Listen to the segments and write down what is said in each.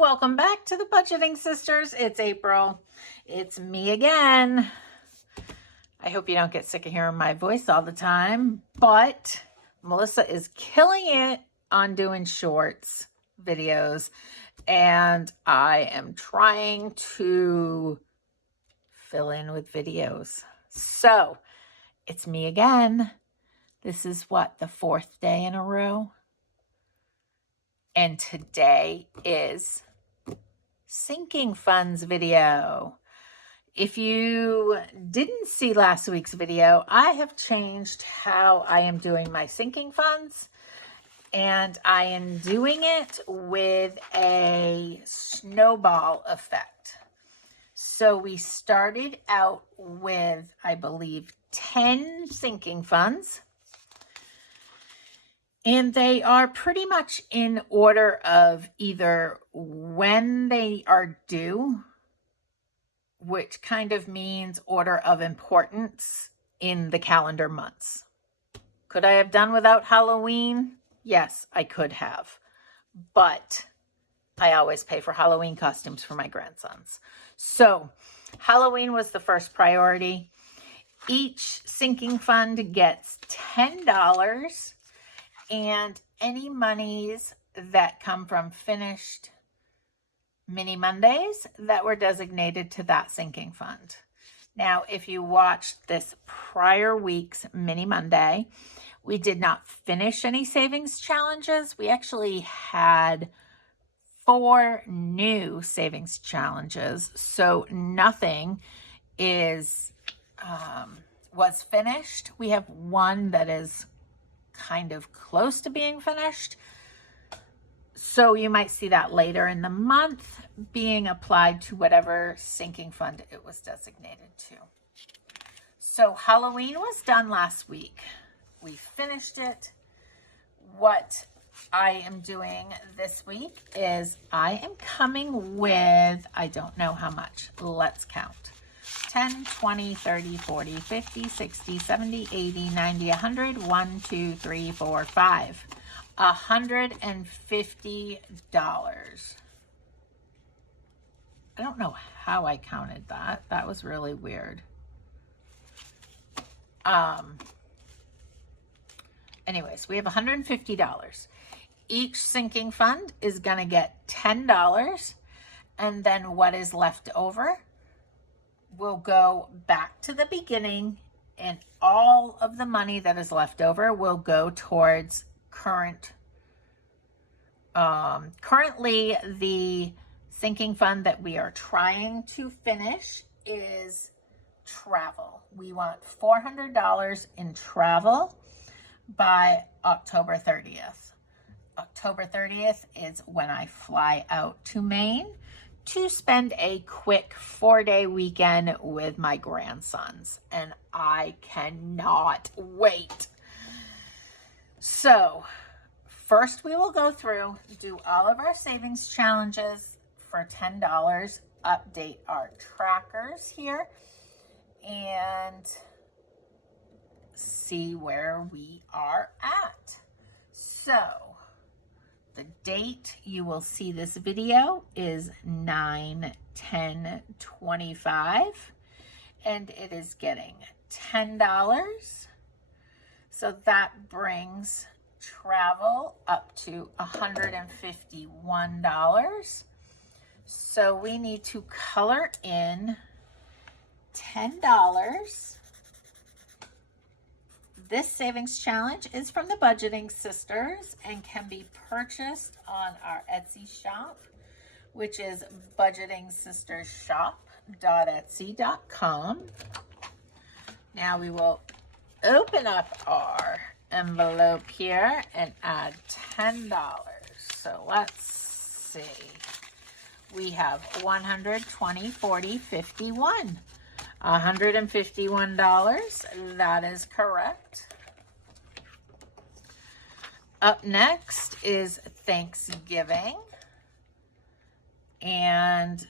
Welcome back to the Budgeting Sisters. It's April. It's me again. I hope you don't get sick of hearing my voice all the time, but Melissa is killing it on doing shorts videos, and I am trying to fill in with videos. So it's me again. This is the fourth day in a row. And today is sinking funds video. If you didn't see last week's video, I have changed how I am doing my sinking funds, and I am doing it with a snowball effect. So we started out with, I believe, 10 sinking funds. And they are pretty much in order of either when they are due, which kind of means order of importance in the calendar months. Could I have done without Halloween? Yes, I could have. But I always pay for Halloween costumes for my grandsons. So Halloween was the first priority. Each sinking fund gets $10. And any monies that come from finished mini Mondays that were designated to that sinking fund. Now, if you watched this prior week's mini Monday, we did not finish any savings challenges. We actually had 4 new savings challenges. So nothing was finished. We have one that is kind of close to being finished. So you might see that later in the month being applied to whatever sinking fund it was designated to. So Halloween was done last week. We finished it. What I am doing this week is I am coming with, I don't know how much. Let's count. 10, 20, 30, 40, 50, 60, 70, 80, 90, 100, 1, 2, 3, 4, 5. $150. I don't know how I counted that. That was really weird. Anyways, we have $150. Each sinking fund is going to get $10. And then what is left over will go back to the beginning, and all of the money that is left over will go towards currently the sinking fund that we are trying to finish is travel. We want $400 in travel by October 30th. October 30th is when I fly out to Maine to spend a quick 4-day weekend with my grandsons, and I cannot wait. So first we will go through, do all of our savings challenges for $10, update our trackers here, and see where we are at. So the date you will see this video is 9/10/25, and it is getting $10. So that brings travel up to $151. So we need to color in $10. This savings challenge is from the Budgeting Sisters and can be purchased on our Etsy shop, which is budgetingsistersshop.etsy.com. Now we will open up our envelope here and add $10. So let's see. We have 120, 40, 51. $151. That is correct. Up next is Thanksgiving. And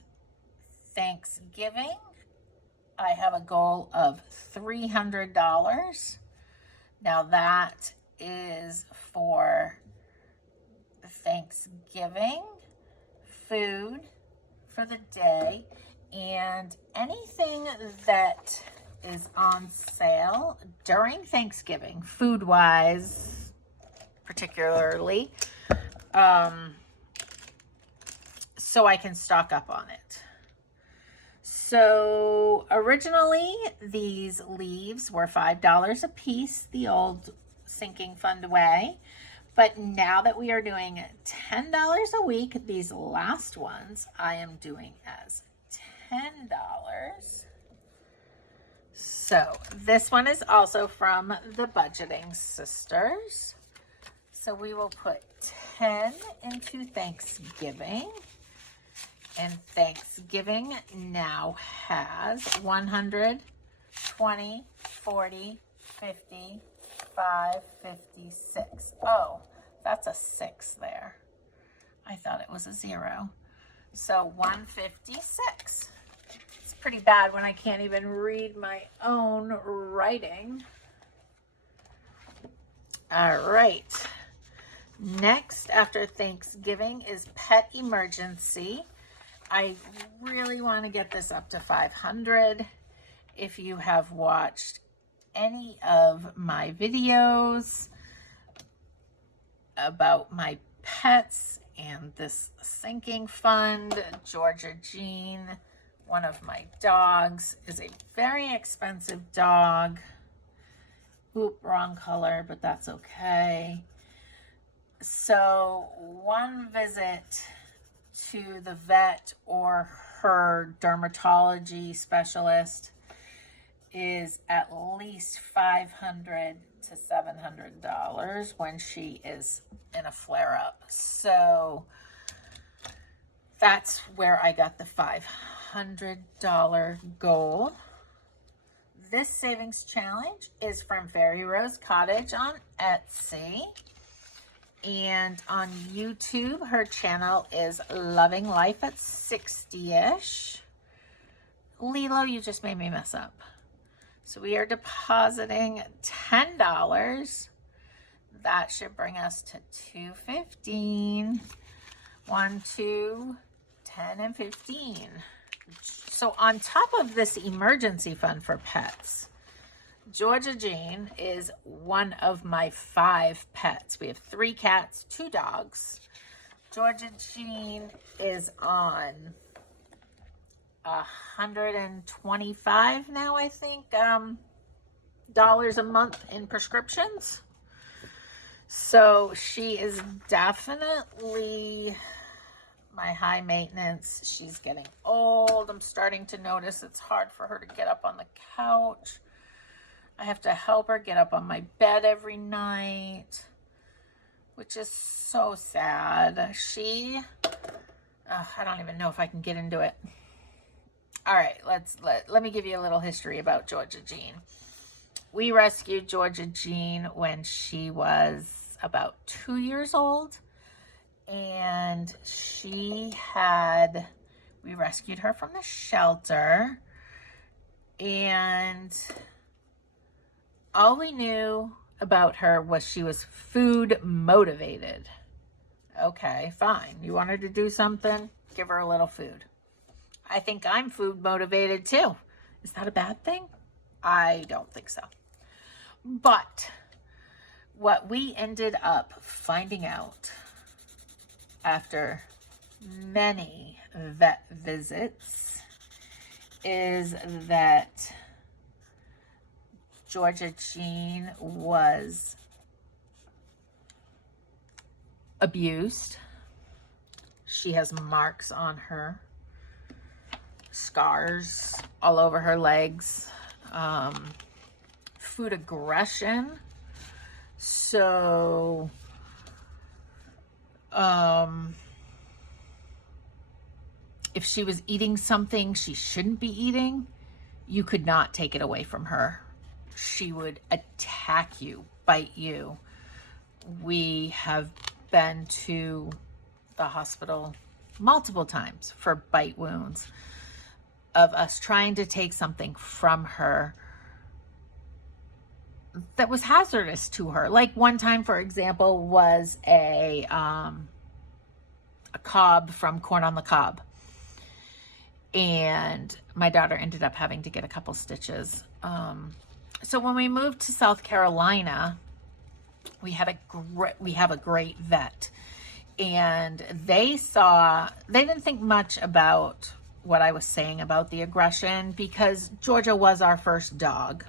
Thanksgiving, I have a goal of $300. Now that is for Thanksgiving food for the day, and anything that is on sale during Thanksgiving, food-wise particularly, so I can stock up on it. So originally these leaves were $5 a piece, the old sinking fund way. But now that we are doing $10 a week, these last ones I am doing as $10. So this one is also from the Budgeting Sisters. So we will put 10 into Thanksgiving. And Thanksgiving now has 100, 20, 40, 50, 5, 56. Oh, that's a 6 there. I thought it was a 0. So 156. It's pretty bad when I can't even read my own writing. All right. Next, after Thanksgiving, is Pet Emergency. I really want to get this up to 500. If you have watched any of my videos about my pets and this sinking fund, Georgia Jean, one of my dogs, is a very expensive dog. Oop, wrong color, but that's okay. So one visit to the vet or her dermatology specialist is at least $500 to $700 when she is in a flare-up. So that's where I got the $500 goal. This savings challenge is from Fairy Rose Cottage on Etsy. And on YouTube, her channel is Loving Life at 60-ish. Lilo, you just made me mess up. So we are depositing $10. That should bring us to $215. 1, 2, 10, and 15. So on top of this emergency fund for pets, Georgia Jean is one of my 5 pets. We have 3 cats, 2 dogs. Georgia Jean is on 125 now, I think, dollars a month in prescriptions. So she is definitely my high maintenance. She's getting old. I'm starting to notice it's hard for her to get up on the couch. I have to help her get up on my bed every night, which is so sad. I don't even know if I can get into it. All right, let me give you a little history about Georgia Jean. We rescued Georgia Jean when she was about 2 years old, and we rescued her from the shelter, and all we knew about her was she was food motivated. Okay, fine. You want her to do something? Give her a little food. I think I'm food motivated too. Is that a bad thing? I don't think so. But what we ended up finding out after many vet visits is that Georgia Jean was abused. She has marks on her, scars all over her legs, food aggression. So, if she was eating something she shouldn't be eating, you could not take it away from her. She would attack you, bite you. We have been to the hospital multiple times for bite wounds of us trying to take something from her that was hazardous to her. Like one time, for example, was a a cob from Corn on the Cob. And my daughter ended up having to get a couple stitches. So when we moved to South Carolina, we have a great vet, and they didn't think much about what I was saying about the aggression, because Georgia was our first dog.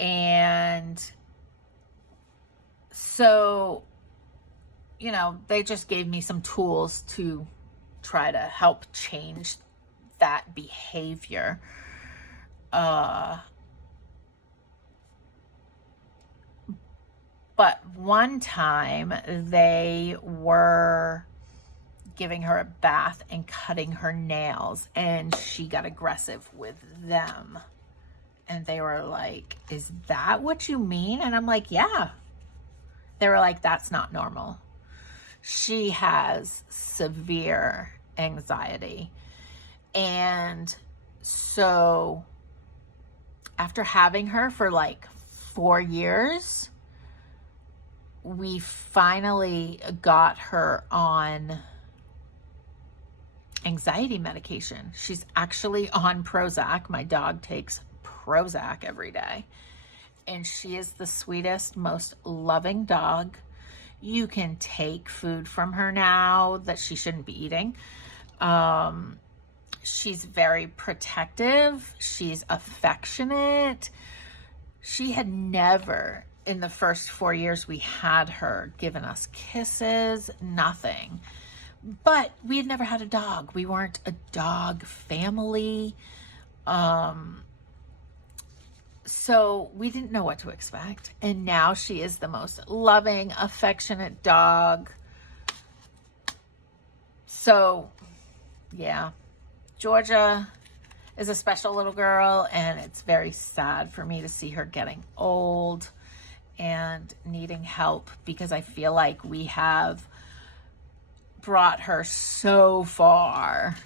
And so, you know, they just gave me some tools to try to help change that behavior. But one time they were giving her a bath and cutting her nails, and she got aggressive with them. And they were like, "Is that what you mean?" And I'm like, "Yeah." They were like, "That's not normal." She has severe anxiety. And so after having her for like 4 years, we finally got her on anxiety medication. She's actually on Prozac. My dog takes Prozac every day. And she is the sweetest, most loving dog. You can take food from her now that she shouldn't be eating. She's very protective. She's affectionate. She had never, in the first 4 years we had her, given us kisses, nothing. But we had never had a dog. We weren't a dog family. So we didn't know what to expect. And now she is the most loving, affectionate dog. So, yeah, Georgia is a special little girl, and it's very sad for me to see her getting old and needing help, because I feel like we have brought her so far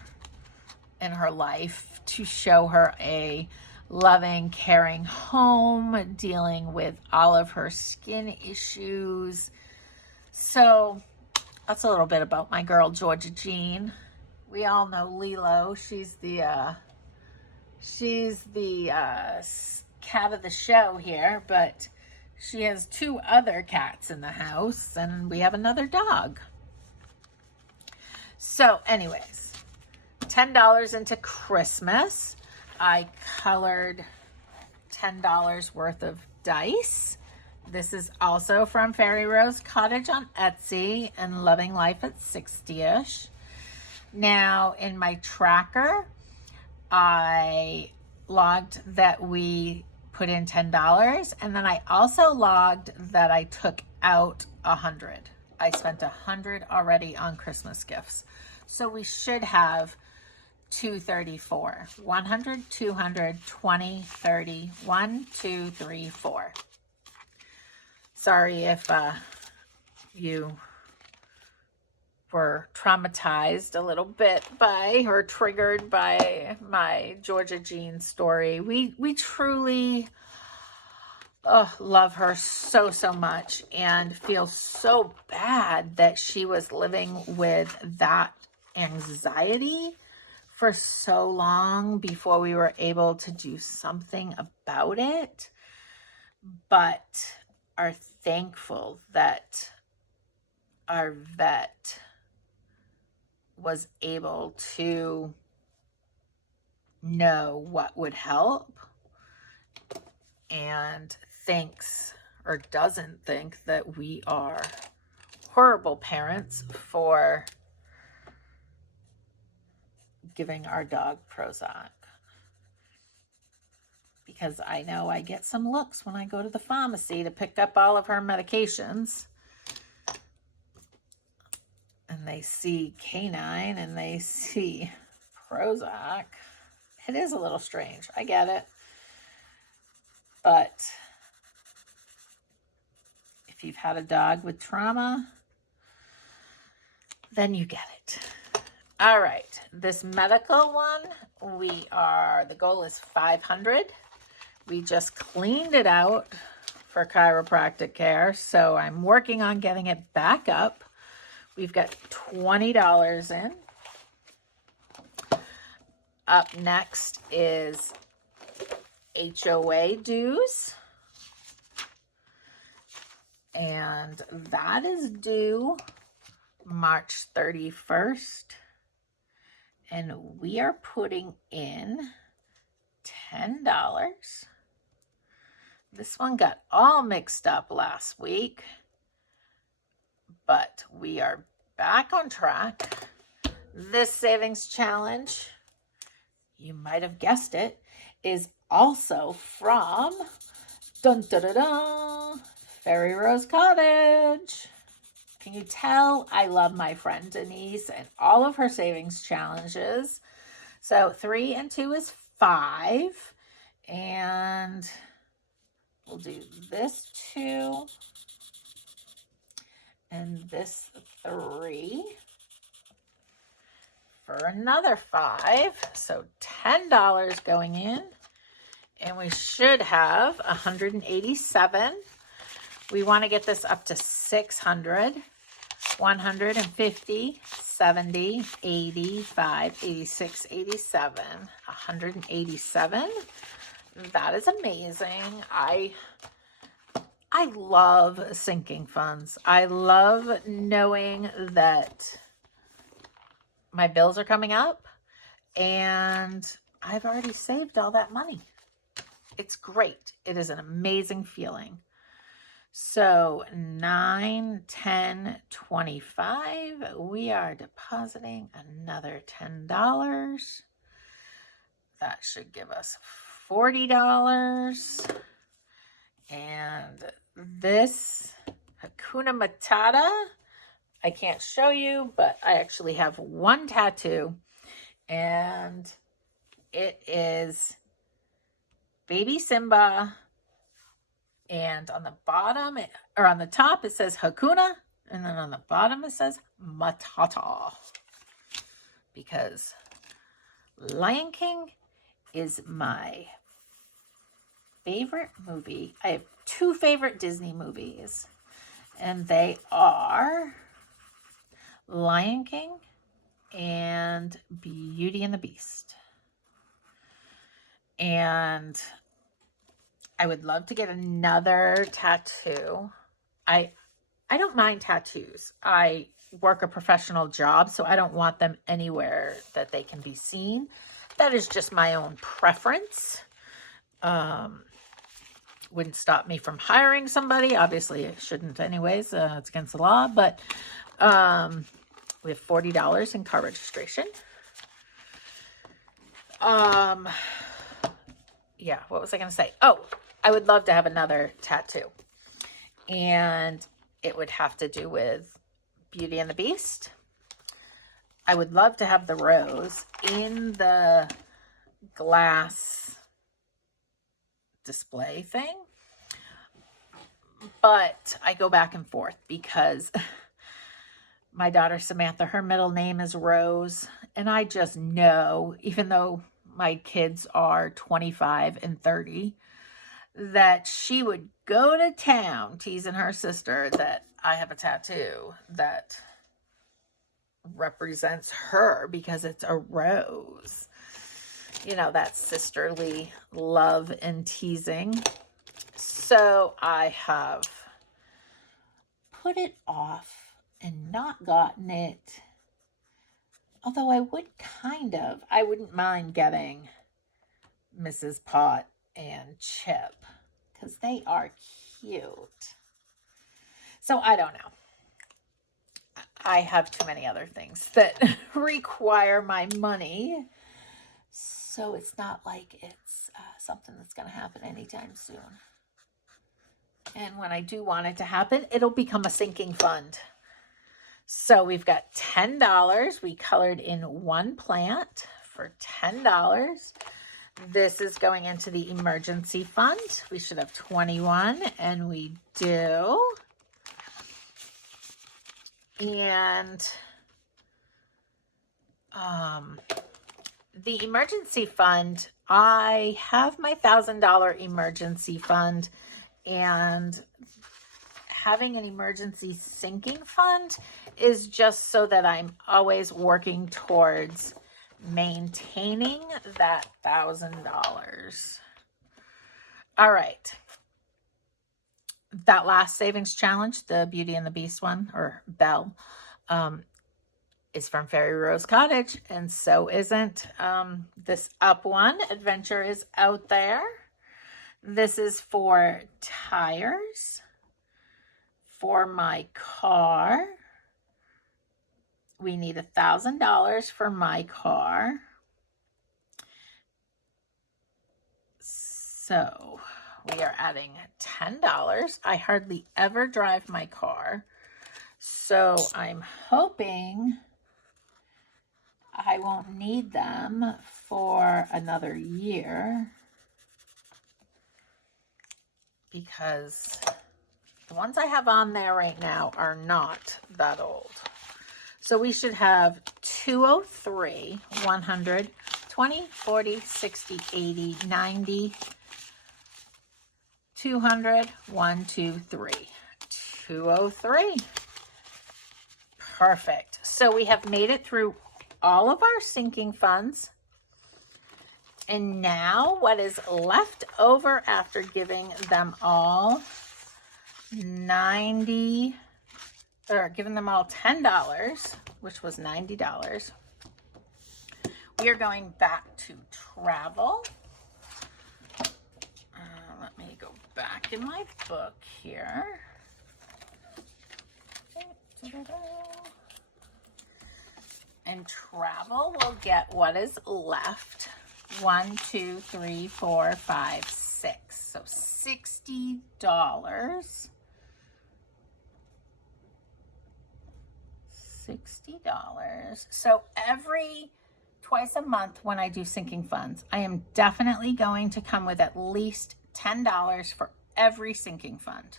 in her life to show her a loving, caring home, dealing with all of her skin issues. So that's a little bit about my girl, Georgia Jean. We all know Lilo. She's the cat of the show here, but she has 2 other cats in the house, and we have another dog. So anyways, $10 into Christmas. I colored $10 worth of dice. This is also from Fairy Rose Cottage on Etsy and Loving Life at 60ish. Now in my tracker, I logged that we put in $10, and then I also logged that I took out $100. I spent $100 already on Christmas gifts. So we should have 234. 100, 200, 20, 30, 1, 2, 3, 4. Sorry if you were traumatized a little bit by, or triggered by, my Georgia Jean story. We truly love her so much, and feel so bad that she was living with that anxiety for so long before we were able to do something about it, but are thankful that our vet was able to know what would help, and thinks, or doesn't think, that we are horrible parents for giving our dog Prozac. Because I know I get some looks when I go to the pharmacy to pick up all of her medications, and they see canine and they see Prozac. It is a little strange. I get it. But if you've had a dog with trauma, then you get it. All right, this medical one, the goal is 500. We just cleaned it out for chiropractic care, so I'm working on getting it back up. We've got $20 in. Up next is HOA dues. And that is due March 31st. And we are putting in $10. This one got all mixed up last week, but we are back on track. This savings challenge, you might have guessed it, is also from dun, dun, dun, dun, Fairy Rose Cottage. Can you tell I love my friend Denise and all of her savings challenges? So 3 and 2 is 5. And we'll do this 2 and this 3 for another 5. So $10 going in. And we should have 187. We want to get this up to 600, 150, 70, 85, 86, 87, 187. That is amazing. I love sinking funds. I love knowing that my bills are coming up and I've already saved all that money. It's great. It is an amazing feeling. So 9, 10, 25, we are depositing another $10. That should give us $40. And this Hakuna Matata, I can't show you, but I actually have one tattoo, and it is Baby Simba, and on the bottom, or on the top, it says Hakuna, and then on the bottom, it says Matata, because Lion King is my favorite movie. I have 2 favorite Disney movies, and they are Lion King and Beauty and the Beast. And I would love to get another tattoo. I don't mind tattoos. I work a professional job, so I don't want them anywhere that they can be seen. That is just my own preference. Wouldn't stop me from hiring somebody. Obviously, it shouldn't anyways. It's against the law, but we have $40 in car registration. Yeah, what was I going to say? Oh, I would love to have another tattoo. And it would have to do with Beauty and the Beast. I would love to have the rose in the glass display thing. But I go back and forth because my daughter Samantha, her middle name is Rose. And I just know, even though my kids are 25 and 30, that she would go to town teasing her sister that I have a tattoo that represents her because it's a rose. You know, that sisterly love and teasing. So I have put it off and not gotten it. Although I wouldn't mind getting Mrs. Pot and Chip because they are cute. So I don't know. I have too many other things that require my money. So it's not like it's something that's going to happen anytime soon. And when I do want it to happen, it'll become a sinking fund. So we've got $10. We colored in one plant for $10. This is going into the emergency fund. We should have 21, and we do. And the emergency fund, I have my $1,000 emergency fund, And having an emergency sinking fund is just so that I'm always working towards maintaining that $1,000. All right. That last savings challenge, the Beauty and the Beast one, or Belle, is from Fairy Rose Cottage, and so isn't this up one. Adventure is out there. This is for tires for my car. We need $1,000 for my car. So we are adding $10. I hardly ever drive my car, so I'm hoping I won't need them for another year, because the ones I have on there right now are not that old. So we should have 203, 100, 20, 40, 60, 80, 90, 200, 1, 2, 3. 203. Perfect. So we have made it through all of our sinking funds. And now what is left over after giving them all $90, or giving them all $10, which was $90, we are going back to travel. Let me go back in my book here. And travel will get what is left. 1, 2, 3, 4, 5, 6. So $60. $60. So twice a month when I do sinking funds, I am definitely going to come with at least $10 for every sinking fund.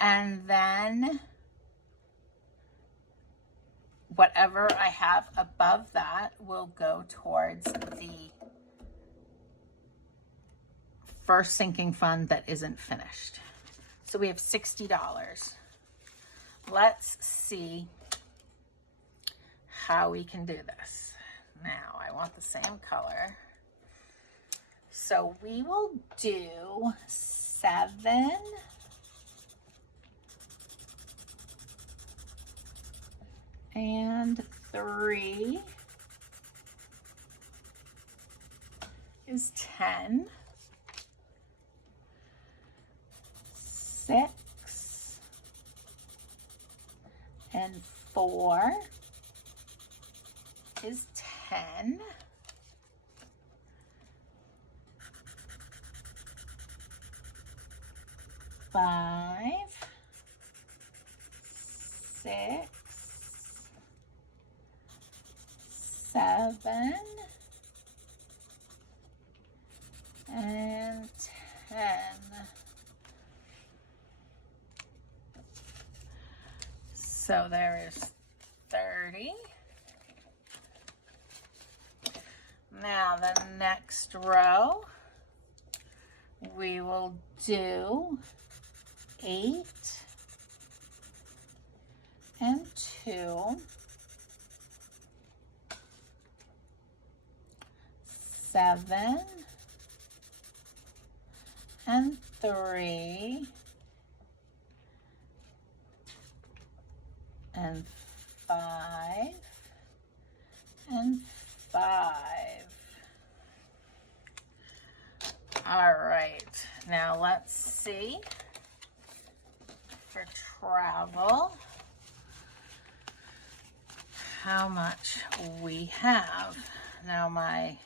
And then whatever I have above that will go towards the first sinking fund that isn't finished. So we have $60. Let's see how we can do this. Now I want the same color. So we will do 7 and 3 is 10. 6 and 4 is 10. 5, 6, 7, and 10. So there is 30. Now the next row, we will do 8 and 2, 7 and 3, and 5 and 5. All right, now let's see for travel how much we have. Now my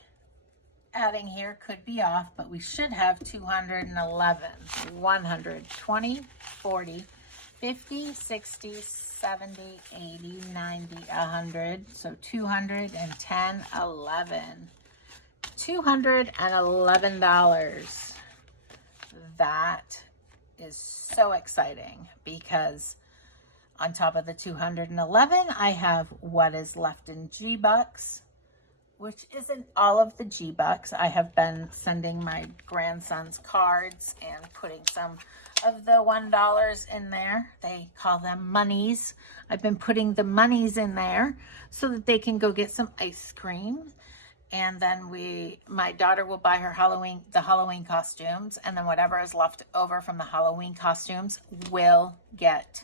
adding here could be off, but we should have 211, 100, 20, 40, 50, 60, 70, 80, 90, 100. So 210, 11. $211. That is so exciting, because on top of the 211, I have what is left in G-Bucks, which isn't all of the G-Bucks. I have been sending my grandsons cards and putting some of the $1 in there. They call them monies. I've been putting the monies in there so that they can go get some ice cream. And then my daughter will buy her the Halloween costumes, and then whatever is left over from the Halloween costumes will get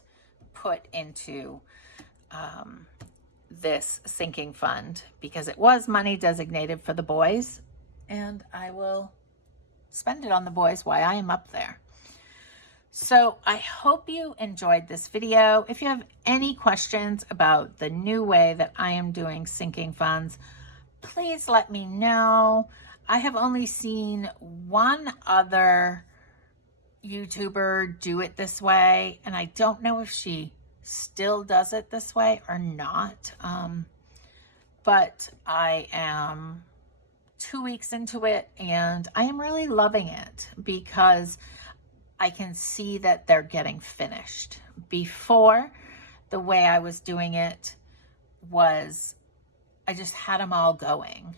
put into this sinking fund, because it was money designated for the boys, and I will spend it on the boys while I am up there. So I hope you enjoyed this video. If you have any questions about the new way that I am doing sinking funds, please let me know. I have only seen one other YouTuber do it this way, and I don't know if she still does it this way or not. But I am 2 weeks into it, and I am really loving it because I can see that they're getting finished. Before, the way I was doing it was I just had them all going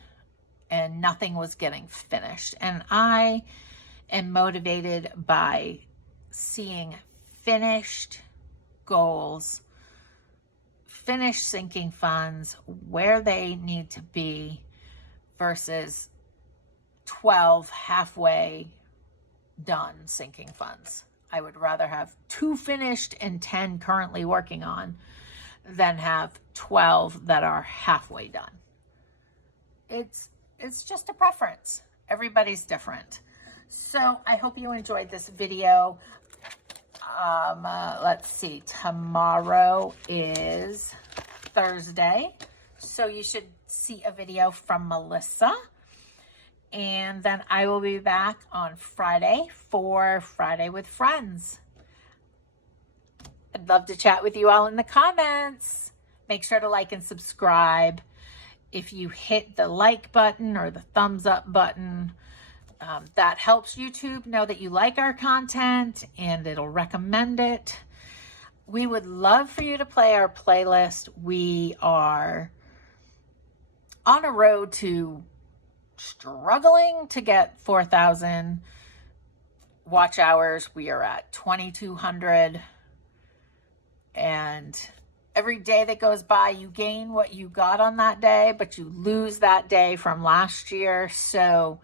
and nothing was getting finished. And I am motivated by seeing finished goals, finished sinking funds where they need to be versus 12 halfway done sinking funds. I would rather have 2 finished and 10 currently working on than have 12 that are halfway done. It's just a preference. Everybody's different. So I hope you enjoyed this video. Let's see, tomorrow is Thursday, so you should see a video from Melissa. And then I will be back on Friday for Friday with Friends. I'd love to chat with you all in the comments. Make sure to like and subscribe. If you hit the like button or the thumbs up button, that helps YouTube know that you like our content and it'll recommend it. We would love for you to play our playlist. We are on a road to struggling to get 4,000 watch hours. We are at 2,200, and every day that goes by you gain what you got on that day, but you lose that day from last year. So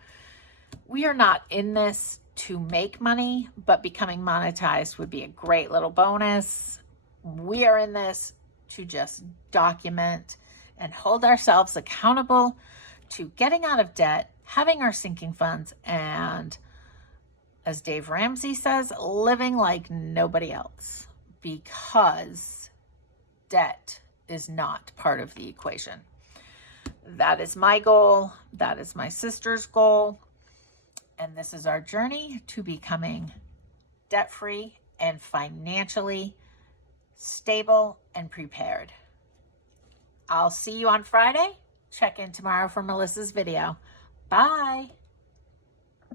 we are not in this to make money, but becoming monetized would be a great little bonus. We are in this to just document and hold ourselves accountable to getting out of debt, having our sinking funds, and, as Dave Ramsey says, living like nobody else, because debt is not part of the equation. That is my goal. That is my sister's goal. And this is our journey to becoming debt-free and financially stable and prepared. I'll see you on Friday. Check in tomorrow for Melissa's video. Bye.